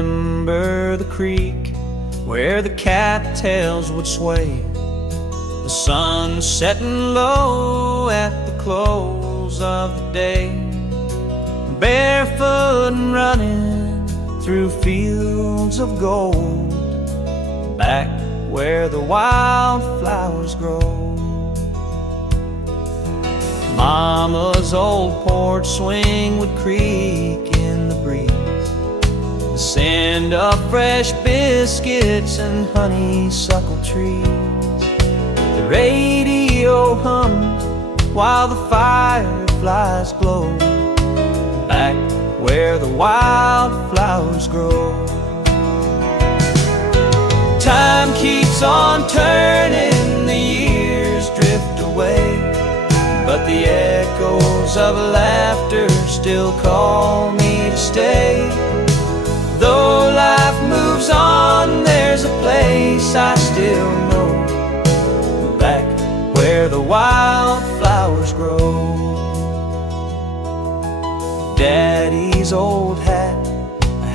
remember the creek where the cattails would sway, the sun setting low at the close of the day, barefoot and running through fields of gold, back where the wildflowers grow. Mama's old porch swing would creak in the breeze, the scent of fresh biscuits and honeysuckle trees. The radio hummed while the fireflies glowed, back where the wildflowers grow. Time keeps on turning, the years drift away, but the echoes of laughter still call me to stay. Though life moves on, there's a place I still know, back where the wildflowers grow. Daddy's old hat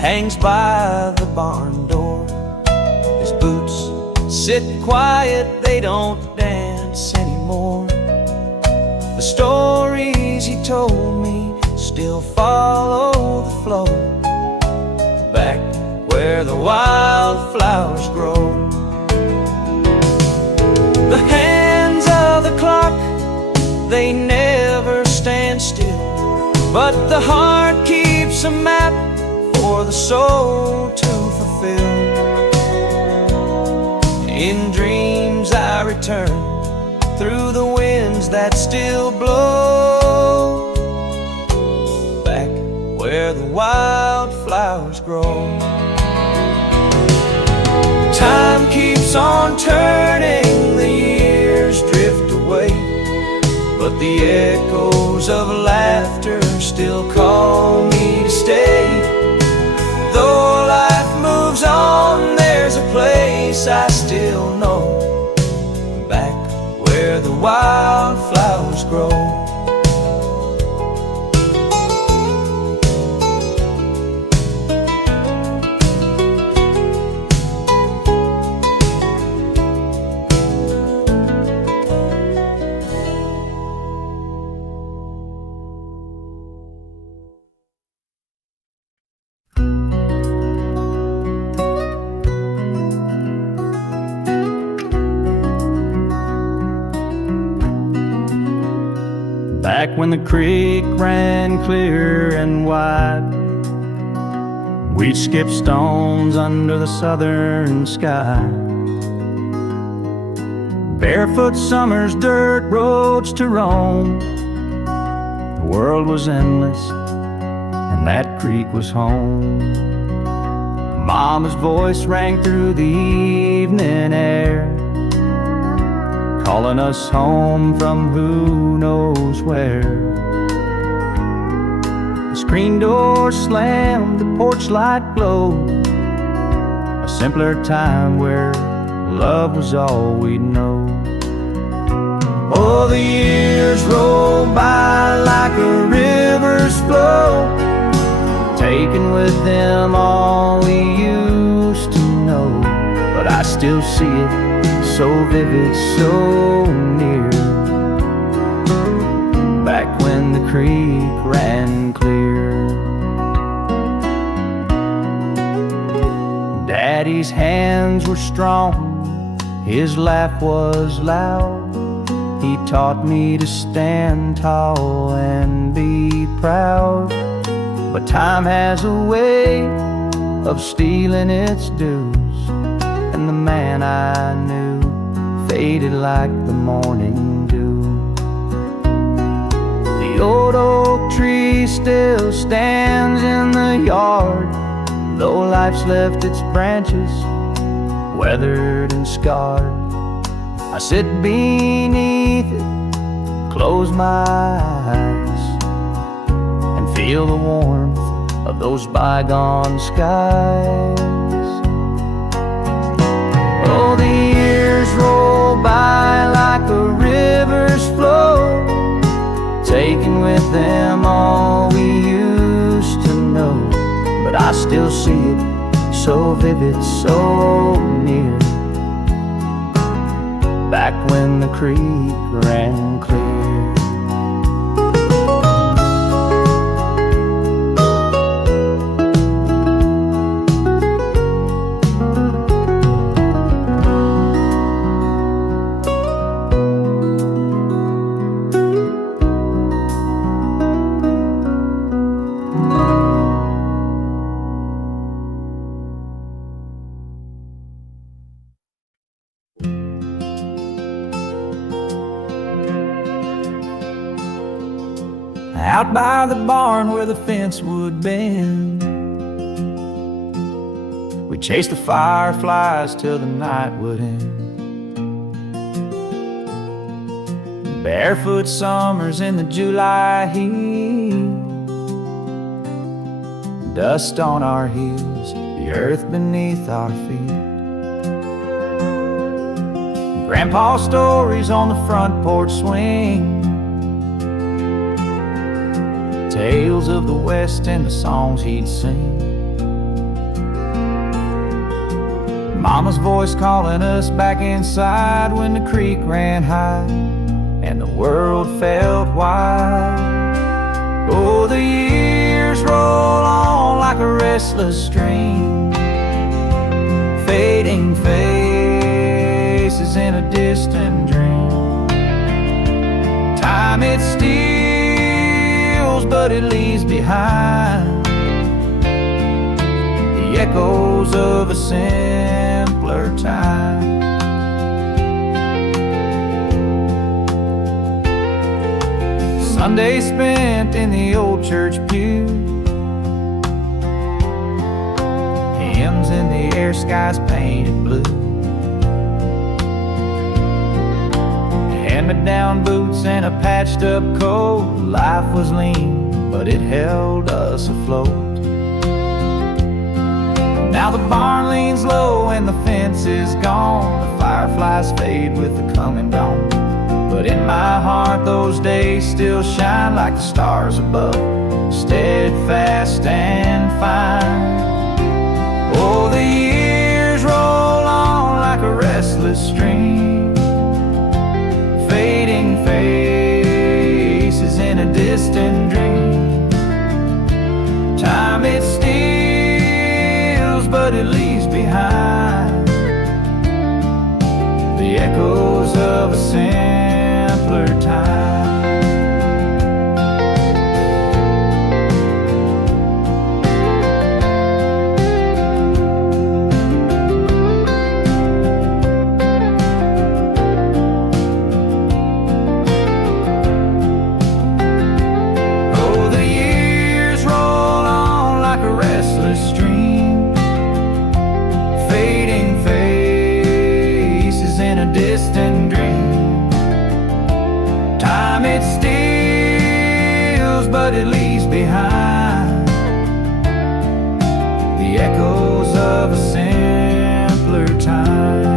hangs by the barn door. His boots sit quiet, they don't dance anymore. The stories he told me still follow the flow, back where the wildflowers grow. The hands of the clock, they never stand still, but the heart keeps a map for the soul to fulfill. In dreams I return through the winds that still blow, back where the wildflowers grow. Time keeps on turning, the years drift away, but the echoes of laughter still call me to stay. Though life moves on, there's a place I still know, back where the wildflowers grow. Back when the creek ran clear and wide, we'd skip stones under the southern sky. Barefoot summers, dirt roads to roam. The world was endless, and that creek was home. Mama's voice rang through the evening air, calling us home from who knows where. The screen door slammed, the porch light glowed, a simpler time where love was all we'd know. Oh, the years roll by like a river's flow, taking with them all we used to know. But I still see it, so vivid, so near, back when the creek ran clear. Daddy's hands were strong, his laugh was loud. He taught me to stand tall and be proud. But time has a way of stealing its dues, and the man I knew faded like the morning dew. The old oak tree still stands in the yard, though life's left its branches weathered and scarred. I sit beneath it, close my eyes, and feel the warmth of those bygone skies. Oh, the years roll by like a river's flow, taking with them all we used to know. But I still see it, so vivid, so near. Back when the creek ran clear. Out by the barn where the fence would bend, we chased the fireflies till the night would end. Barefoot summers in the July heat, dust on our heels, the earth beneath our feet. Grandpa's stories on the front porch swing, tales of the West and the songs he'd sing. Mama's voice calling us back inside when the creek ran high and the world felt wide. Oh, the years roll on like a restless stream, fading faces in a distant dream. Time it steals, but it leaves behind the echoes of a simpler time. Sunday spent in the old church pew, hymns in the air, skies painted blue. Hand-me-down boots and a patched up coat. Life was lean, but it held us afloat. Now the barn leans low and the fence is gone. The fireflies fade with the coming dawn. But in my heart those days still shine like the stars above, steadfast and fine. Oh, the years roll on like a restless stream, fading faces in a distant dream. Time it steals, but it leaves behind the echoes of a simpler time. Distant dream. Time it steals, but it leaves behind the echoes of a simpler time.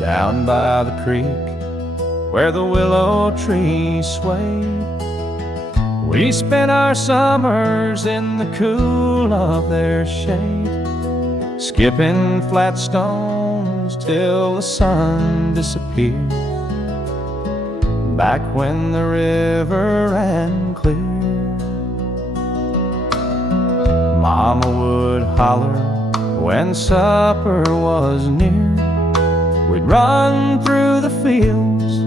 Down by the creek, where the willow trees sway, we spent our summers in the cool of their shade, skipping flat stones till the sun disappeared. Back when the river ran clear, Mama would holler when supper was near. We'd run through the fields,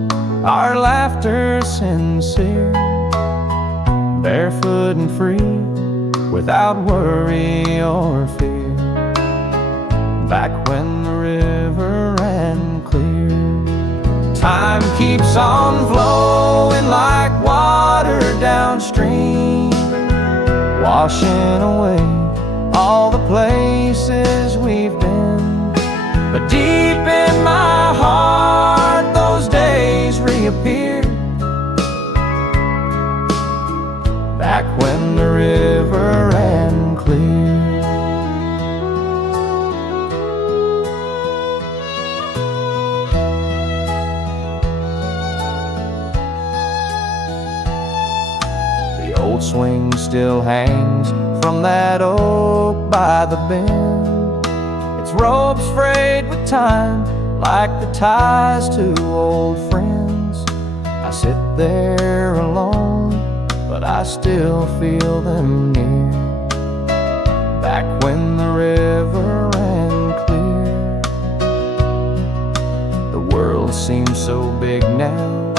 our laughter sincere, barefoot and free, without worry or fear. Back when the river ran clear. Time keeps on flowing like water downstream, washing away all the places we've been. But deep in my heart, those days reappear, back when the river ran clear. The old swing still hangs from that oak by the bend, its ropes frayed with time, like the ties to old friends. I sit there alone, but I still feel them near, back when the river ran clear. The world seems so big now,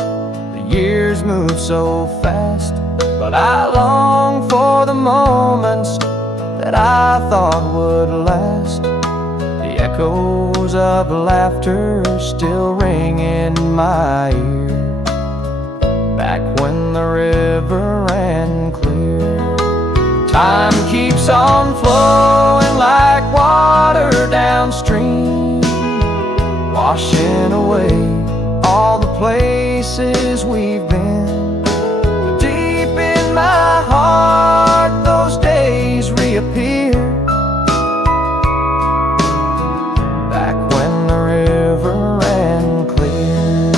the years move so fast, but I long for the moments that I thought would last. The echoes of laughter still ring in my ear, back when the river ran clear. Time keeps on flowing like water downstream, washing away all the places we've been. But deep in my heart, those days reappear, back when the river ran clear.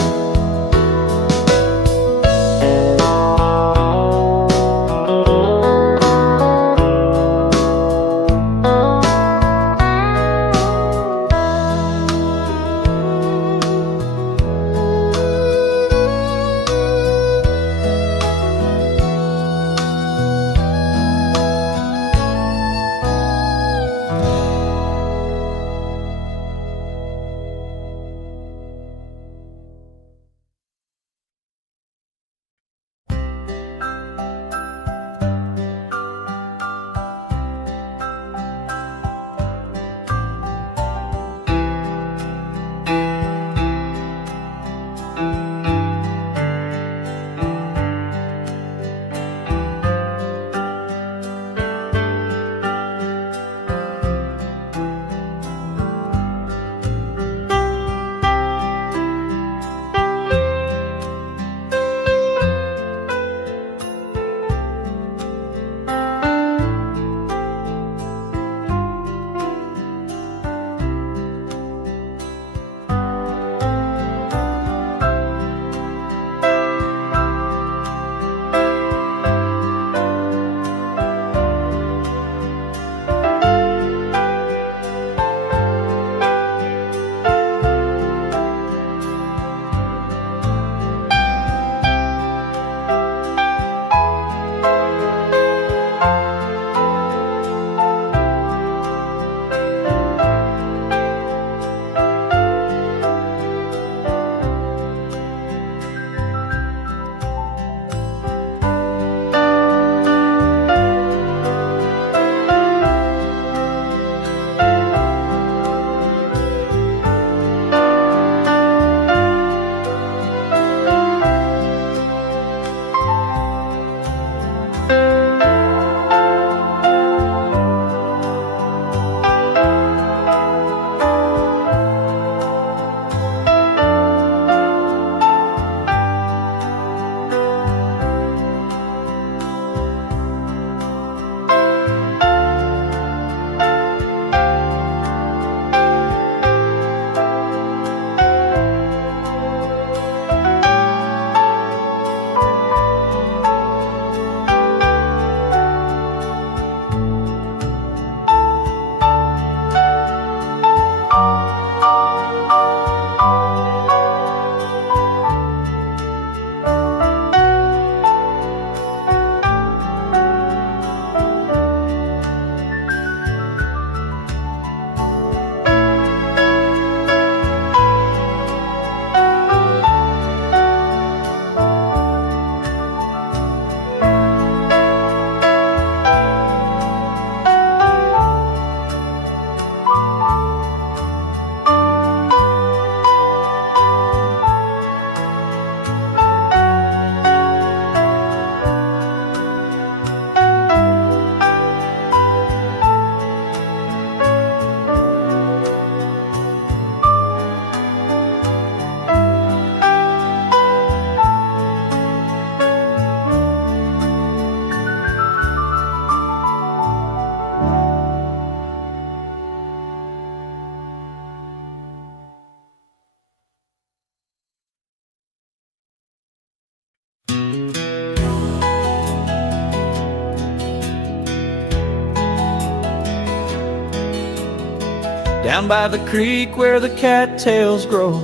Down by the creek where the cattails grow,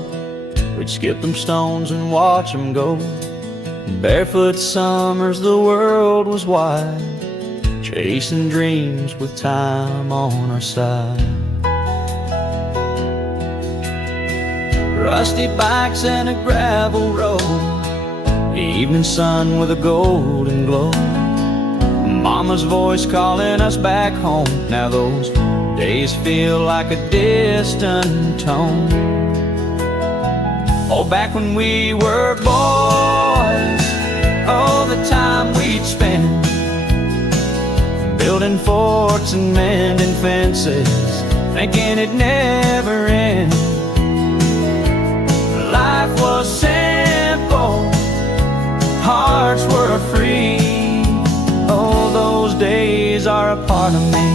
we'd skip them stones and watch them go. Barefoot summers, the world was wide, chasing dreams with time on our side. Rusty bikes and a gravel road, the evening sun with a golden glow. Mama's voice calling us back home. Now those days feel like a distant tone. Oh, back when we were boys, oh, the time we'd spend building forts and mending fences, thinking it'd never end. Life was simple, hearts were free. Oh, those days are a part of me.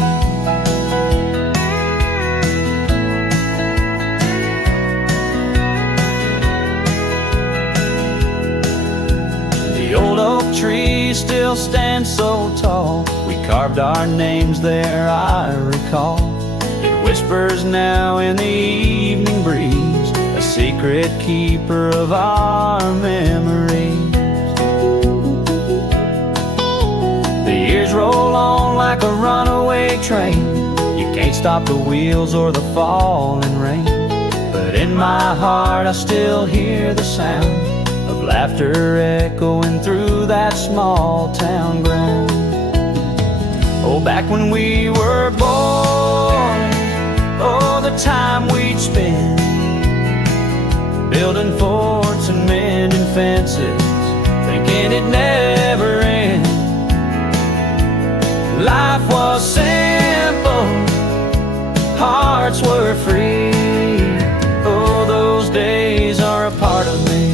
The old oak tree still stands so tall. We carved our names there, I recall. It whispers now in the evening breeze, a secret keeper of our memories. The years roll on like a runaway train. You can't stop the wheels or the falling rain. But in my heart I still hear the sound of laughter echoing through that small town ground. Oh, back when we were boys, oh, the time we'd spend building forts and mending fences, thinking it'd never end. Life was simple, hearts were free. Oh, those days are a part of me.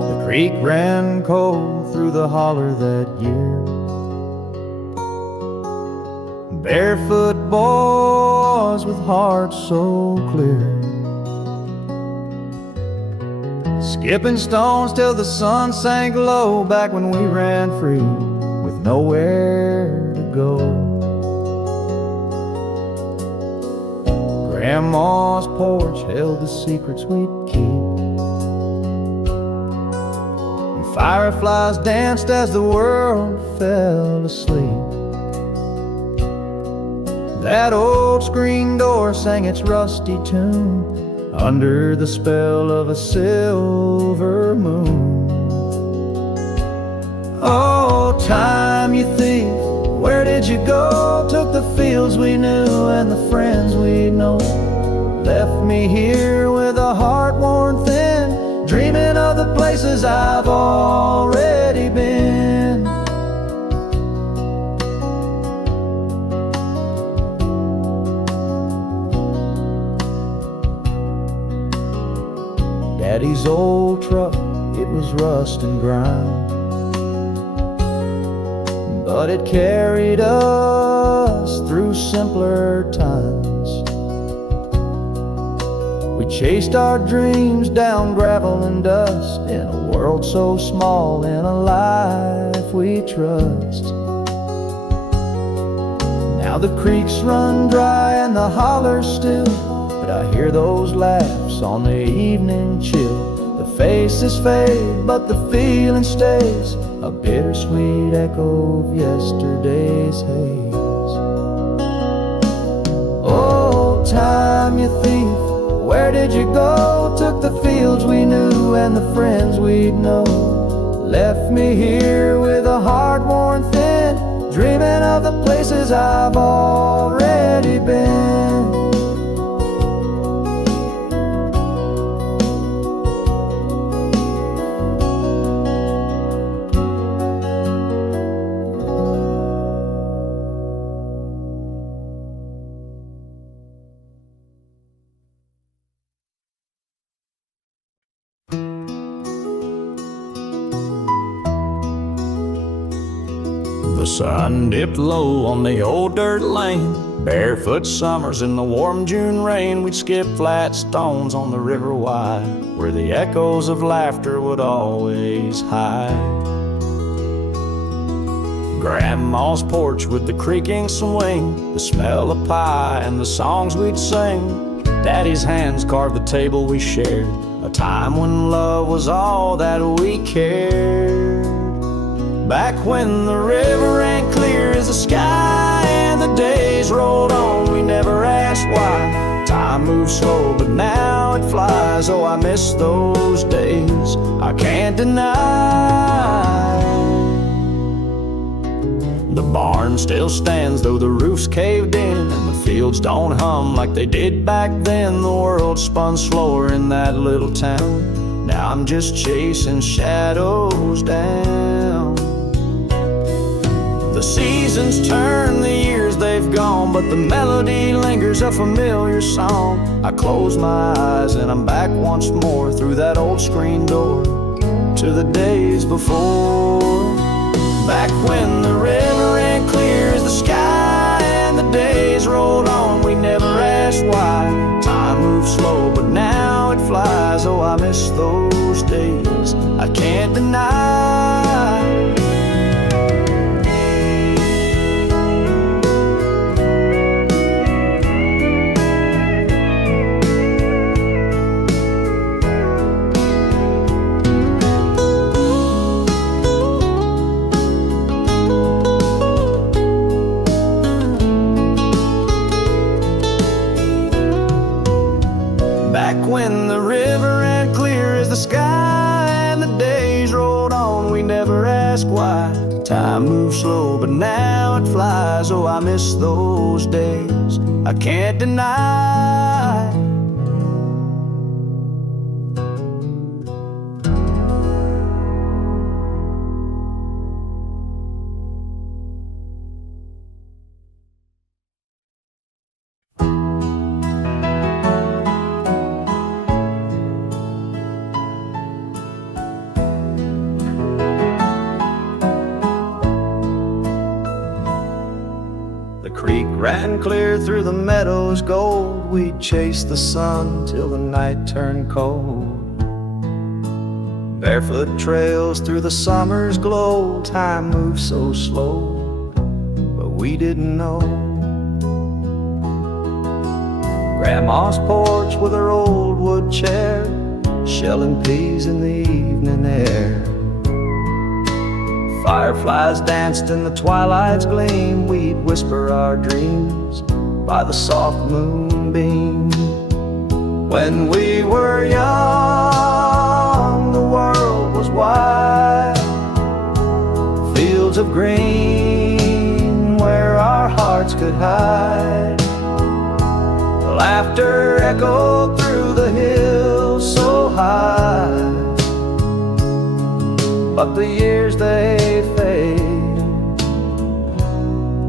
The creek ran cold through the holler that year. Barefoot boys with hearts so clear, skipping stones till the sun sank low. Back when we ran free with nowhere to go. Grandma's porch held the secrets we'd keep, and fireflies danced as the world fell asleep. That old screen door sang its rusty tune under the spell of a silver moon. Oh, time, you thief, where did you go? Took the fields we knew and the friends we know, left me here with a heart worn thin, dreaming of the places I've already been. Daddy's old truck, it was rust and grime, but it carried us through simpler times. We chased our dreams down gravel and dust, in a world so small, in a life we trust. Now the creeks run dry and the hollers still, but I hear those laughs on the evening chill. The faces fade, but the feeling stays, a bittersweet echo of yesterday's haze. Oh, time, you thief, where did you go? Took the fields we knew and the friends we'd know. Left me here with a heart worn thin, dreaming of the places I've already been. The sun dipped low on the old dirt lane. Barefoot summers in the warm June rain. We'd skip flat stones on the river wide, where the echoes of laughter would always hide. Grandma's porch with the creaking swing, the smell of pie and the songs we'd sing. Daddy's hands carved the table we shared, a time when love was all that we cared. Back when the river ran clear as the sky and the days rolled on, we never asked why. Time moves slow, but now it flies. Oh, I miss those days, I can't deny. The barn still stands, though the roof's caved in, and the fields don't hum like they did back then. The world spun slower in that little town. Now I'm just chasing shadows down. The seasons turn, the years they've gone, but the melody lingers, a familiar song. I close my eyes and I'm back once more through that old screen door to the days before. Back when the river ran clear as the sky and the days rolled on, we never asked why. Time moves slow, but now it flies. Oh, I miss those days, I can't deny. Back when the river ran clear as the sky and the days rolled on, we never asked why. Time moves slow, but now it flies. Oh, I miss those days, I can't deny. The creek ran clear through the meadows gold. We'd chase the sun till the night turned cold. Barefoot trails through the summer's glow. Time moved so slow, but we didn't know. Grandma's porch with her old wood chair, shelling peas in the evening air. Fireflies danced in the twilight's gleam. We'd whisper our dreams by the soft moonbeam. When we were young, the world was wide, fields of green where our hearts could hide. Laughter echoed through the hills so high, but the years they fade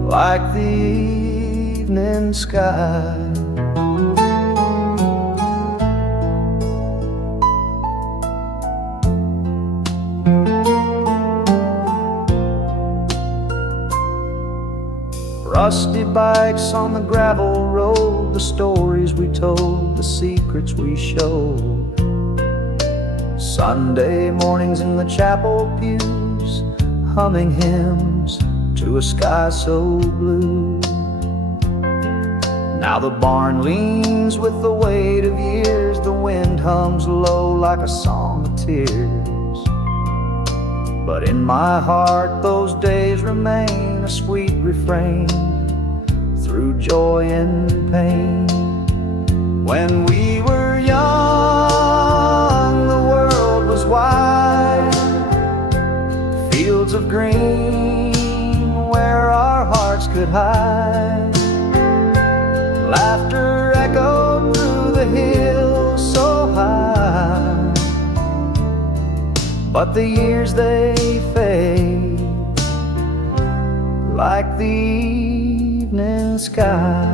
like the evening sky. Rusty bikes on the gravel road, the stories we told, the secrets we showed. Sunday mornings in the chapel pews, humming hymns to a sky so blue. Now the barn leans with the weight of years, the wind hums low like a song of tears. But in my heart those days remain a sweet refrain through joy and pain. When we were young, the world was wide, fields of green where our hearts could hide. Laughter echoed through the hills so high, but the years they fade like the evening sky.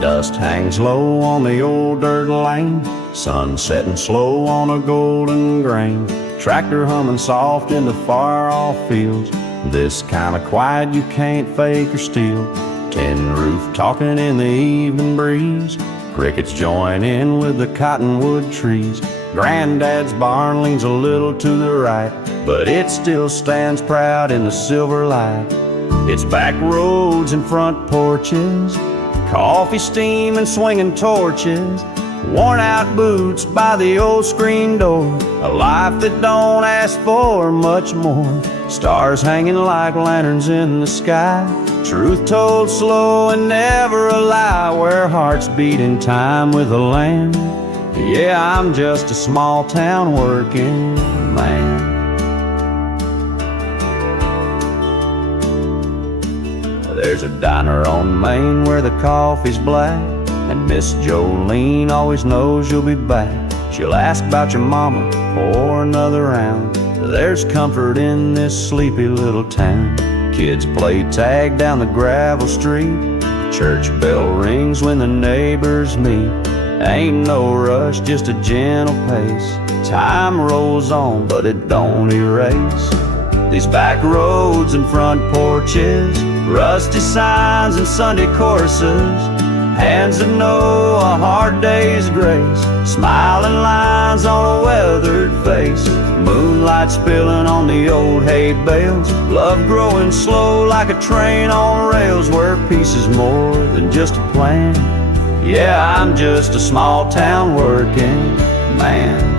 Dust hangs low on the old dirt lane, sun setting slow on a golden grain. Tractor humming soft in the far-off fields, this kind of quiet you can't fake or steal. Tin roof talking in the evening breeze, crickets join in with the cottonwood trees. Granddad's barn leans a little to the right, but it still stands proud in the silver light. Its back roads and front porches, coffee steam and swinging torches, worn out boots by the old screen door, a life that don't ask for much more. Stars hanging like lanterns in the sky, truth told slow and never a lie, where hearts beat in time with the land. Yeah, I'm just a small town working man. There's a diner on Main where the coffee's black, and Miss Jolene always knows you'll be back. She'll ask about your mama for another round. There's comfort in this sleepy little town. Kids play tag down the gravel street. Church bell rings when the neighbors meet. Ain't no rush, just a gentle pace. Time rolls on, but it don't erase these back roads and front porches, rusty signs and Sunday choruses, hands that know a hard day's grace, smiling lines on a weathered face, moonlight spilling on the old hay bales, love growing slow like a train on rails, where peace is more than just a plan. Yeah, I'm just a small town working man.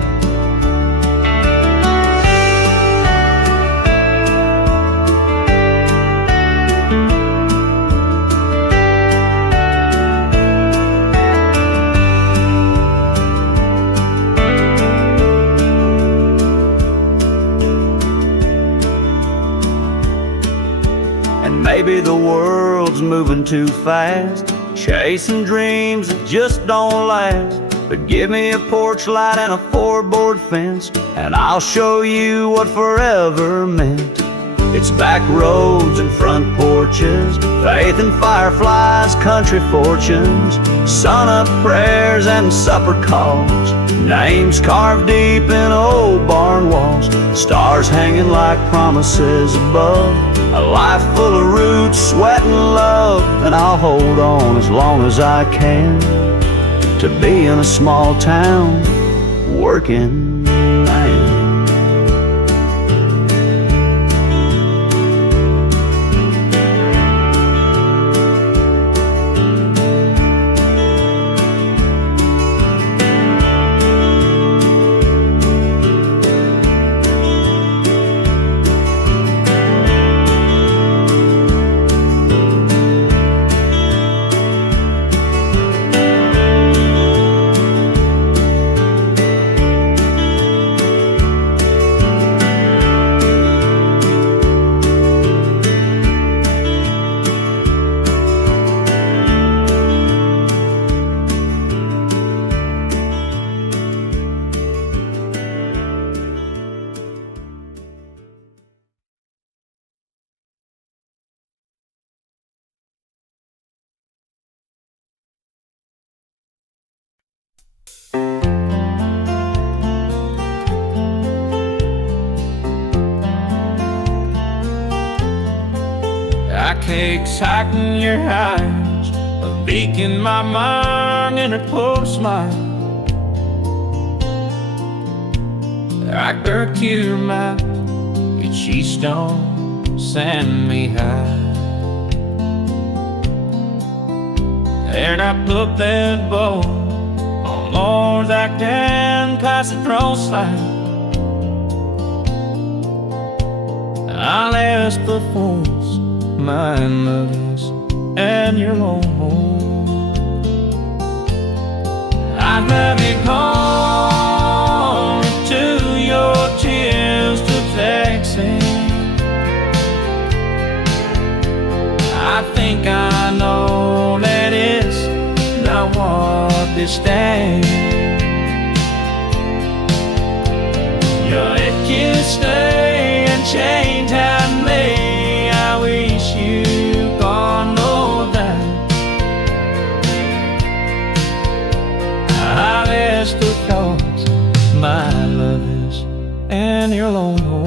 Maybe the world's moving too fast, chasing dreams that just don't last. But give me a porch light and a four-board fence, and I'll show you what forever meant. It's back roads and front porches, faith and fireflies, country fortunes, sun-up prayers and supper calls, names carved deep in old barn walls, stars hanging like promises above, a life full of roots, sweat and love. And I'll hold on as long as I can to be in a small town working man. Cakes hiding your eyes, a beak in my mind and a close smile. Like Mercure map, itchy stone, send me high. And I put that bow on Lord that can pass the throne slide. I'll ask the force, my melodies, and your own home. I'd let me call to your tears to taxi. I think I know that it's not what they stand. Your it can stay and change and make. I wish you gone know that I've asked the thoughts, my love is, and your lone home.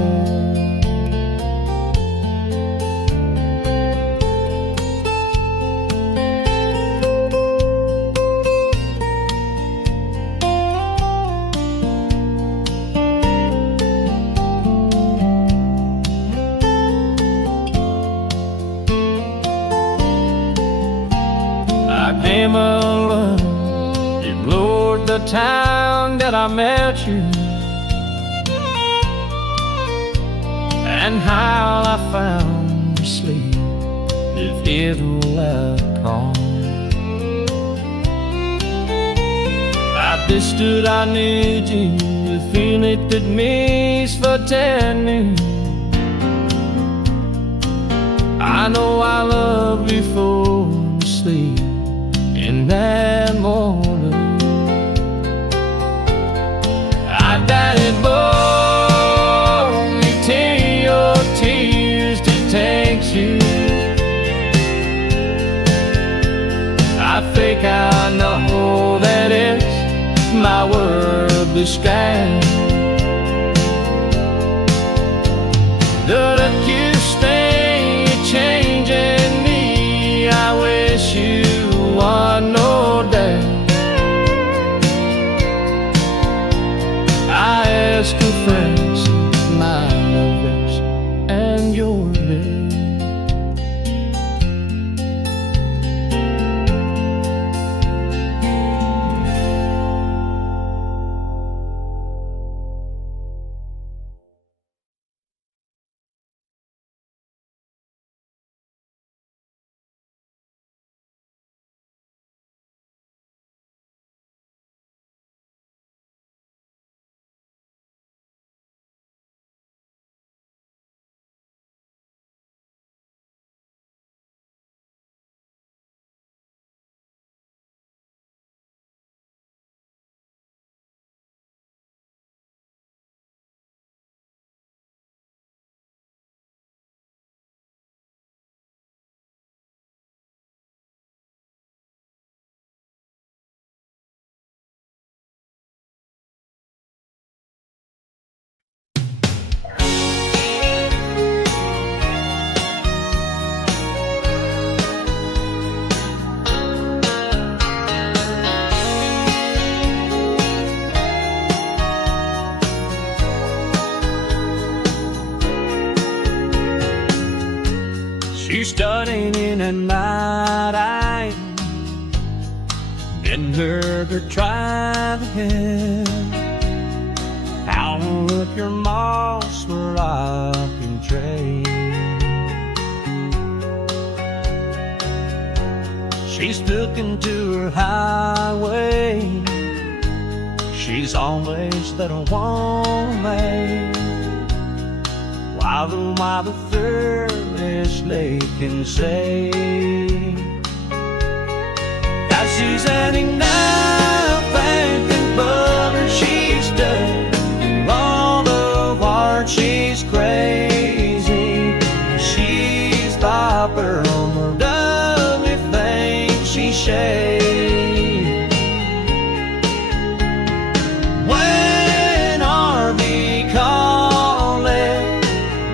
Name of love, it Lord the town that I met you, and how I found you sleep if it'll outcome. I understood I need you, the feeling that means for 10 years. I know I loved before that morning. I daddy boy, till your tears to take you. I think I know that it's my word disguised. The look you stay changing me. I wish you would know that I ask a friend my love is and your bed. She's studying in at night. I didn't heard her try to help. I'll look your moss where I can trade. She's looking to her highway. She's always that one way. While the thirst lake can say that she's ending now, thanking brother she's dead. All the while she's crazy. She's the pearl of everything she shades. When are we calling?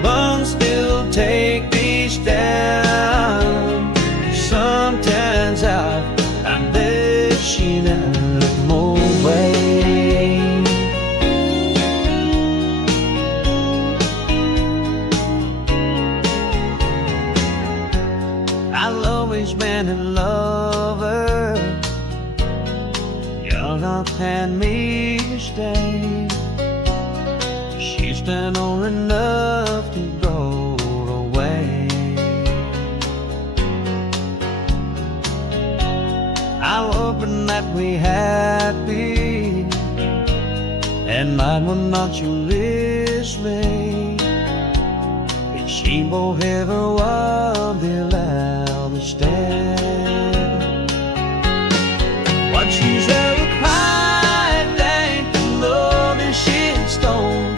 But still take these down. Sometimes I'm wishing I look more way. I'll always been a lover. You're not paying me to stay. She's done all enough to go away. I'm hoping that we happy, and mine will not you listening. If she won't ever want be allowed to stand. What she's ever cried, thank the Lord that she's stone.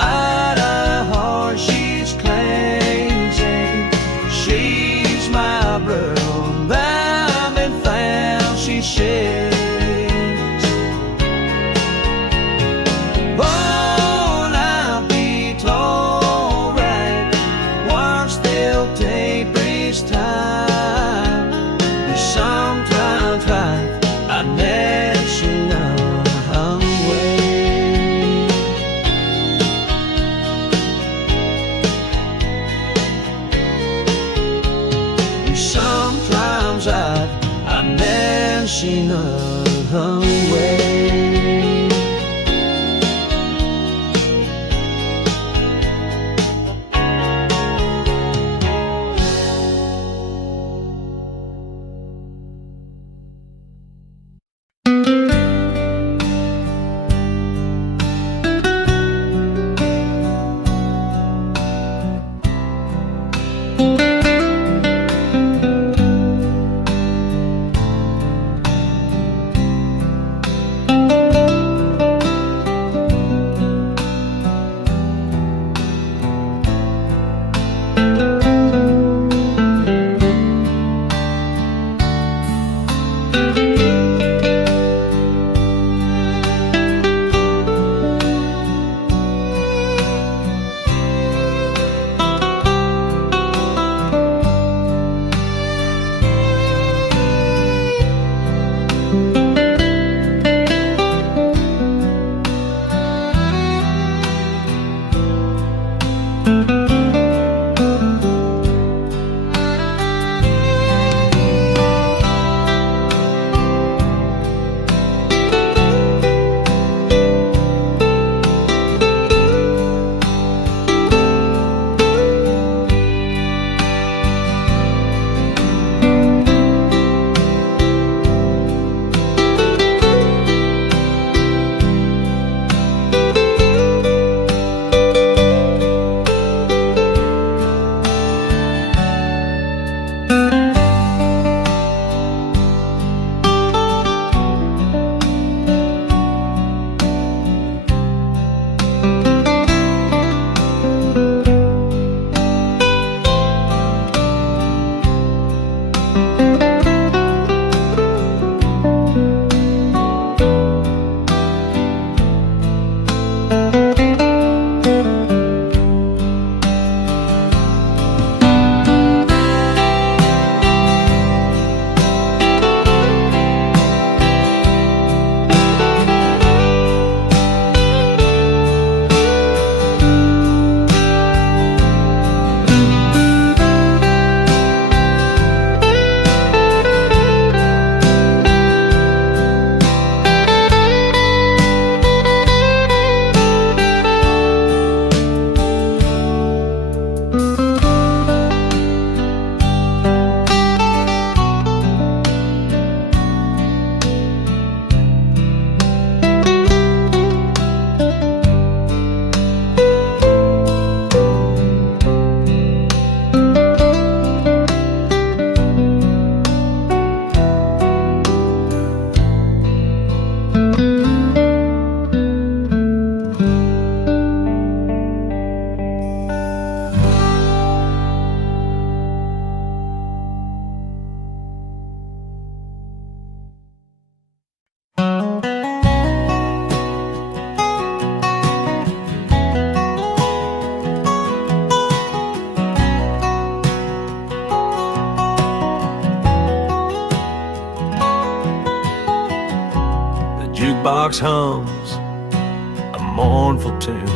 Out of heart she's cleansing. She's my brother, I've been found she sheds. Oh, I'll be told right. Work still take this time. Sometimes I never should know her way. Sometimes I never should know her way. jukebox hums a mournful tune.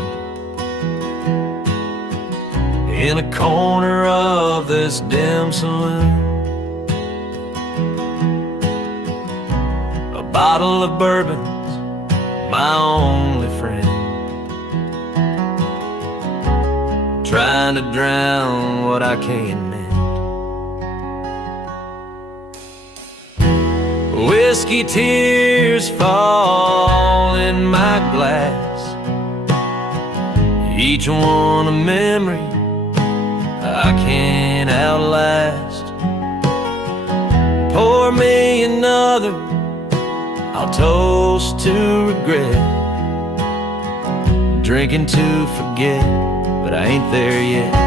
In a corner of this dim saloon, a bottle of bourbon's my only friend, trying to drown what I can't mend. Whiskey tears fall in my glass, each one a memory I can't outlast. Pour me another, I'll toast to regret, drinking to forget, but I ain't there yet.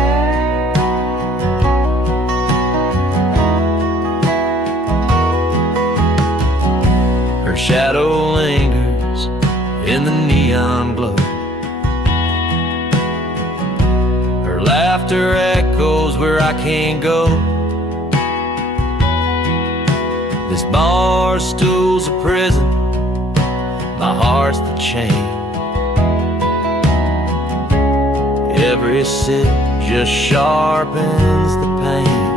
Her shadow lingers in the neon glow, her laughter echoes where I can't go. This bar stool's a prison, my heart's the chain. Every sip just sharpens the pain.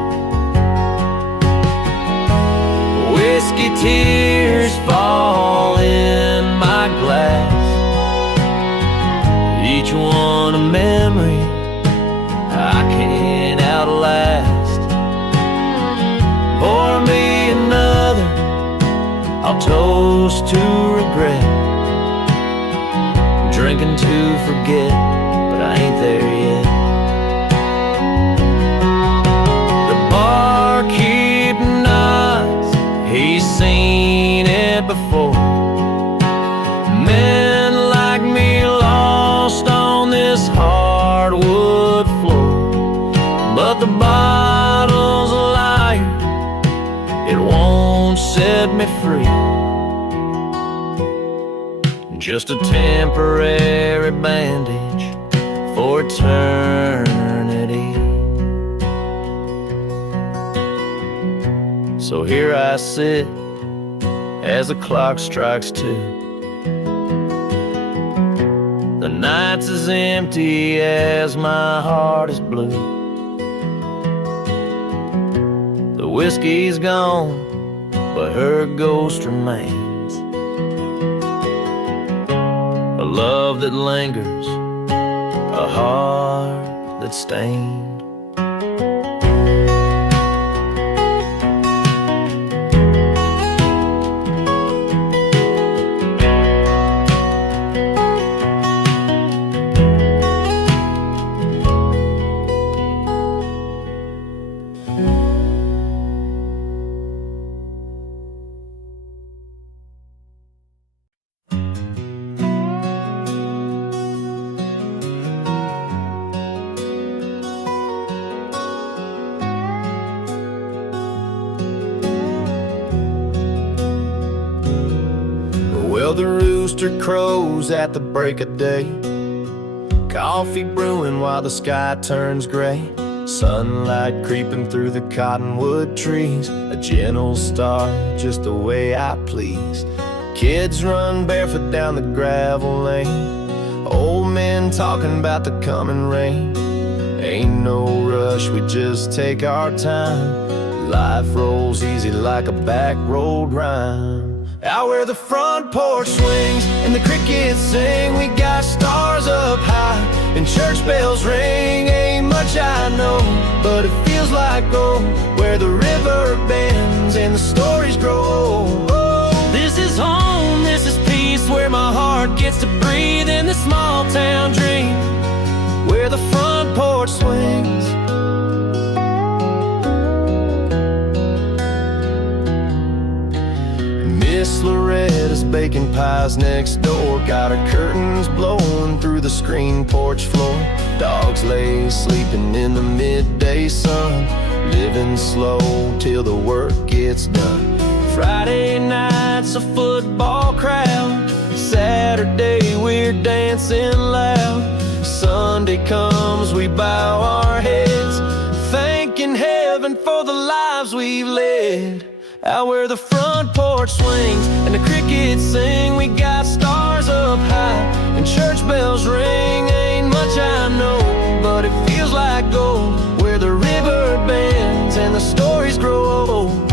Whiskey tears fall in my glass, each one a memory I can't outlast. Pour me another, I'll toast to regret, drinking to forget, but I ain't there yet. The barkeep nods, he's seen it before. Men like me lost on this hardwood floor, but the bottle's a liar, it won't set me free. Just a temporary bandage for eternity. So here I sit as the clock strikes 2. The night's as empty as my heart is blue. The whiskey's gone, but her ghost remains. A love that lingers, a heart that's stained. Well, the rooster crows at the break of day, coffee brewing while the sky turns gray, sunlight creeping through the cottonwood trees, a gentle star just the way I please. Kids run barefoot down the gravel lane, old men talking about the coming rain. Ain't no rush, we just take our time, life rolls easy like a back road rhyme. Out where the front porch swings and the crickets sing, we got stars up high and church bells ring. Ain't much I know, but it feels like gold, where the river bends and the stories grow old. This is home, this is peace, where my heart gets to breathe in the small town dream, where the front porch swings. Miss Loretta's baking pies next door, got her curtains blowing through the screen porch floor. Dogs lay sleeping in the midday sun, living slow till the work gets done. Friday night's a football crowd, Saturday we're dancing loud. Sunday comes, we bow our heads, thanking heaven for the lives we've led. Out where the front porch swings and the crickets sing, we got stars up high and church bells ring. Ain't much I know, but it feels like gold. Where the river bends and the stories grow old.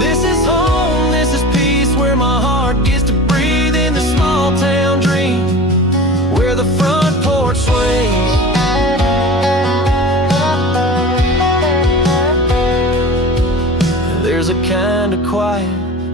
This is home, this is peace, where my heart gets to breathe in the small town dream, where the front porch swings. There's a kind of quiet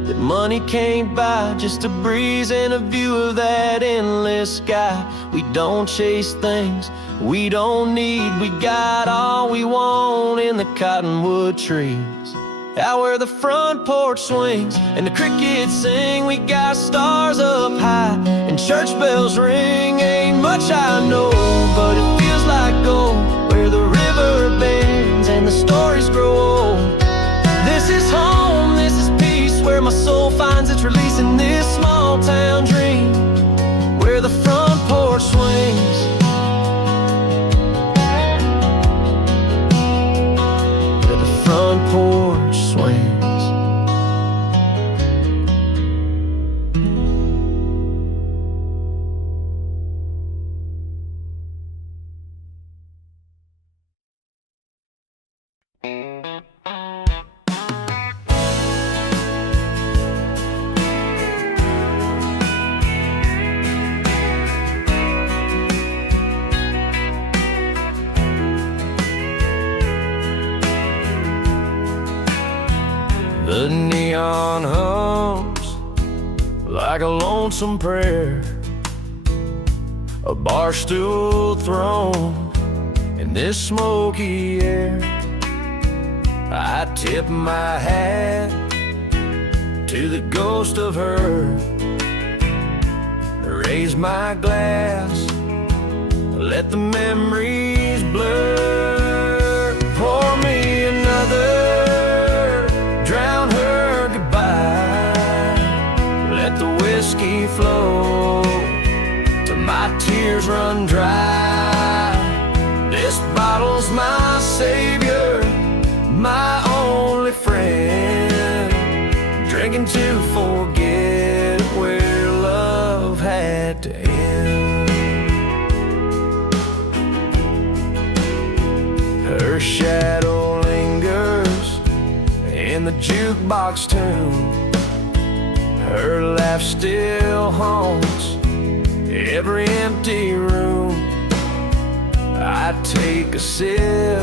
that money can't buy, just a breeze and a view of that endless sky. We don't chase things we don't need, we got all we want in the cottonwood trees. Out where the front porch swings and the crickets sing, we got stars up high and church bells ring. Ain't much I know, but it feels like gold. Where the river bends and the stories grow old. This is home, this is peace, where my soul finds its release in this small town dream, where the front porch swings. Where the front porch swings. The neon hums like a lonesome prayer, a bar stool thrown in this smoky air. I tip my hat to the ghost of her, raise my glass, let the memories blur. Pour me another, drown her goodbye, let the whiskey flow till my tears run dry. This bottle's my savior, my only friend, drinking to forget where love had to end. Her shadow lingers in the jukebox tune, her laugh still haunts every empty room. I take a sip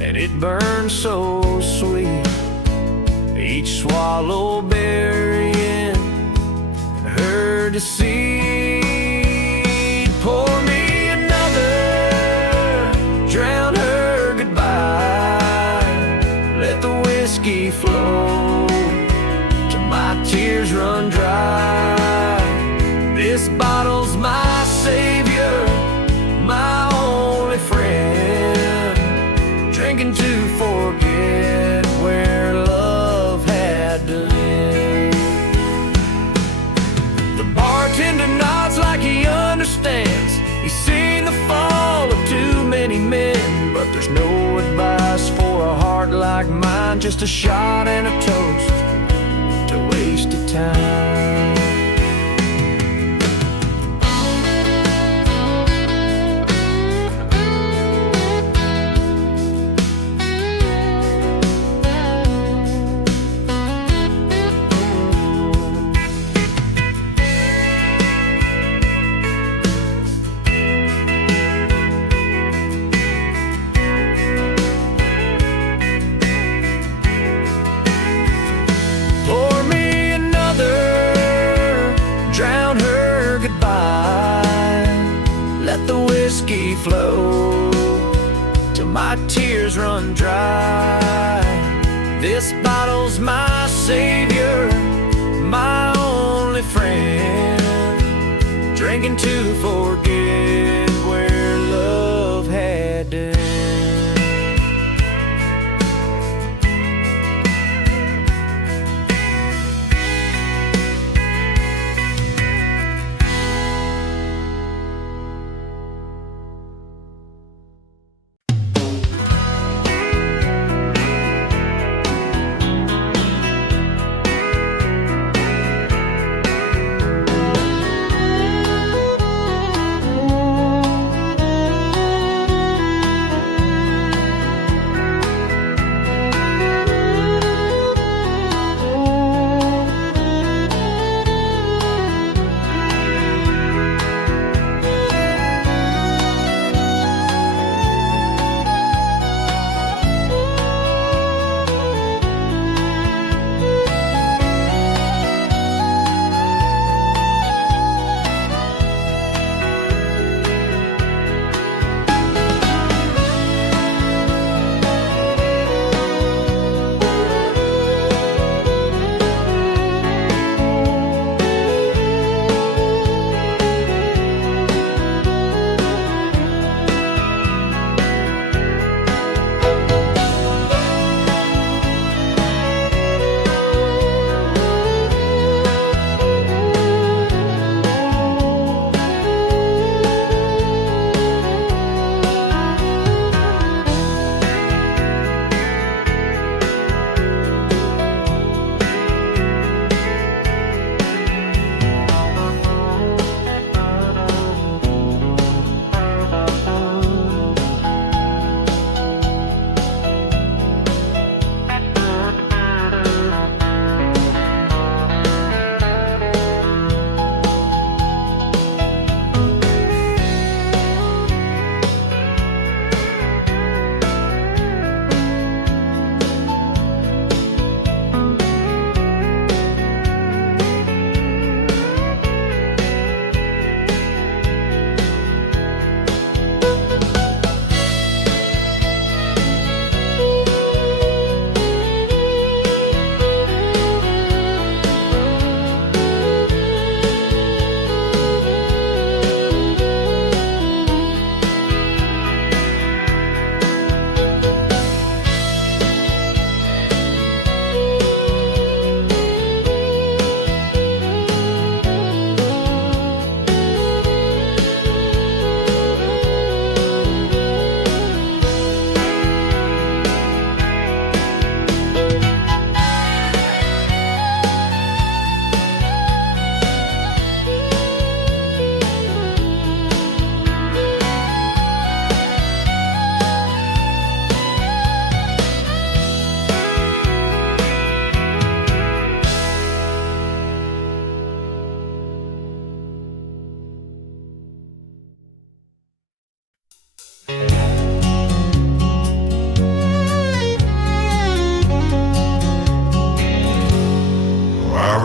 and it burns so sweet, each swallow burying her deceit. Pour me another, drown her goodbye, let the whiskey flow till my tears run dry. This bottle's my savior, my only friend, drinking to forget where love had to end. The bartender nods like he understands, he's seen the fall of too many men. But there's no advice for a heart like mine, just a shot and a toast to wasted time. Flow till my tears run dry. This bottle's my savior, my only friend, drinking to forget where love had to end.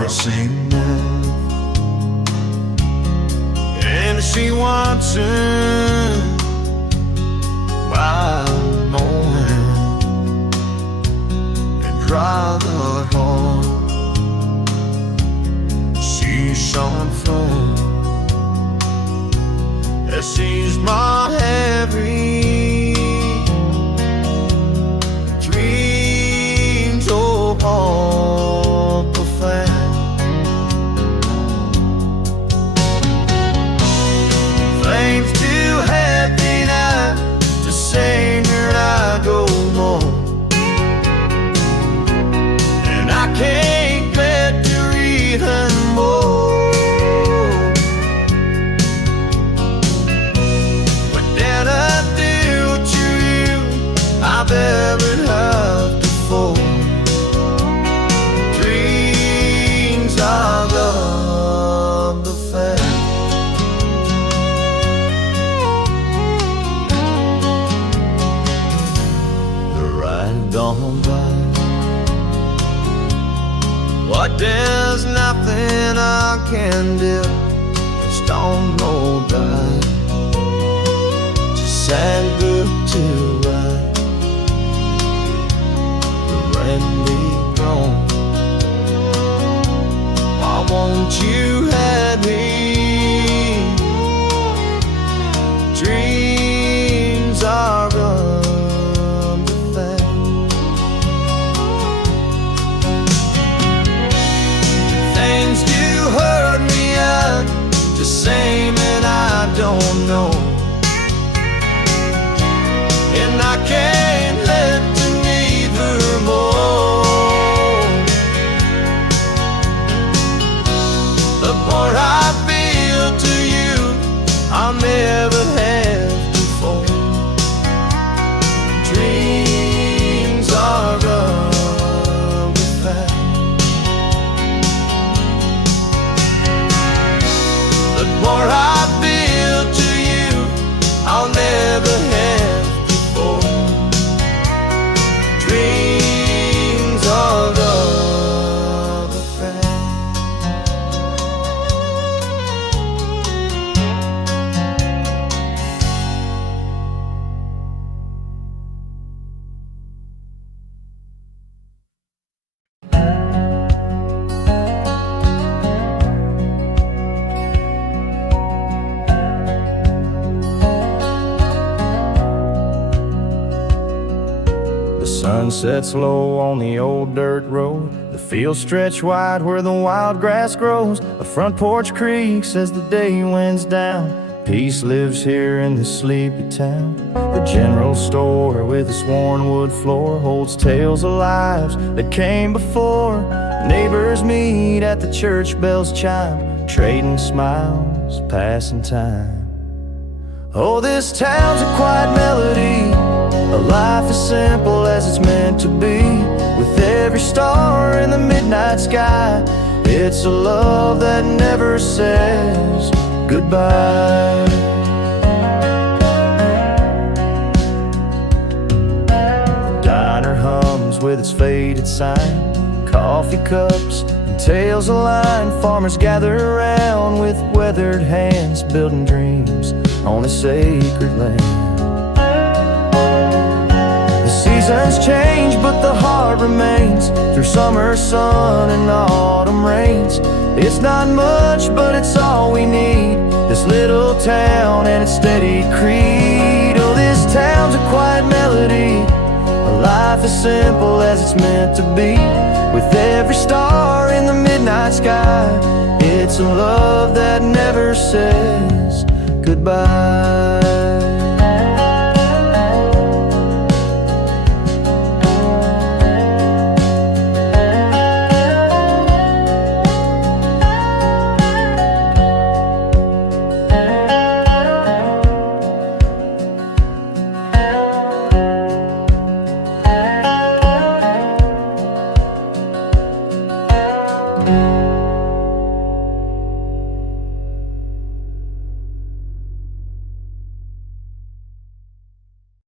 sing now. And she watching by the morning and dry the horn. She shone from as she's my heavy dreams of all the fan. Flames too heavy now to sing her I go home, and I can't get to read her more. I've ever had before. Dreams of love the fair. The ride gone by. What there's nothing I can do. Stone no die. Just sang good to ride. And be gone. Why won't you have me? Dreams are undefined. Things do hurt me out, just same and I don't know. And I can't let the more I feel to you, I'll never have to fall. Dreams are undefined. The more I feel to you, I'll never have to fall. Dreams are undefined. Sun sets low on the old dirt road. The fields stretch wide where the wild grass grows. A front porch creaks as the day winds down. Peace lives here in this sleepy town. The general store with its worn wood floor holds tales of lives that came before. Neighbors meet at the church bells chime, trading smiles, passing time. Oh, this town's a quiet melody. A life as simple as it's meant to be. With every star in the midnight sky, it's a love that never says goodbye. The diner hums with its faded sign. Coffee cups and tales align. Farmers gather around with weathered hands, building dreams on a sacred land. Seasons change, but the heart remains. Through summer sun and autumn rains. It's not much, but it's all we need. This little town and its steady creed. Oh, this town's a quiet melody. A life as simple as it's meant to be. With every star in the midnight sky, it's a love that never says goodbye.